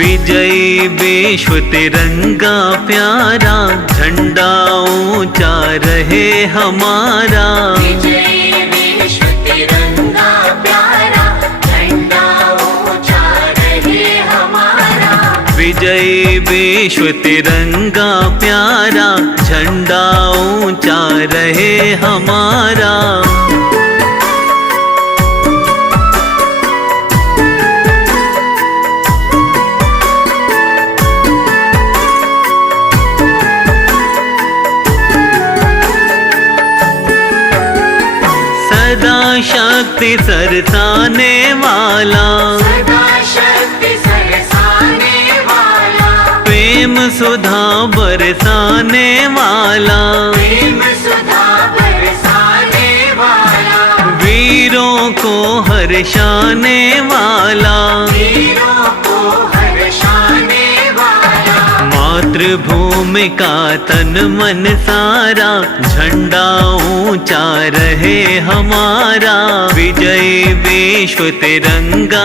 विजयी विश्व तिरंगा प्यारा, झंडा ऊंचा रहे हमारा। विजयी विश्व तिरंगा प्यारा, झंडा ऊंचा रहे हमारा। विजयी विश्व तिरंगा प्यारा, झंडा ऊंचा रहे हमारा। सदा शक्ति सरसाने वाला, सदा शक्ति सरसाने वाला, प्रेम सुधा बरसाने वाला, प्रेम सुधा बरसाने वाला, वीरों को हर्षाने वाला, वीरों को हर्षाने वाला। मातृभूमि का तन मन सारा, झंडा ऊंचा रहे हमारा। विजयी विश्व तिरंगा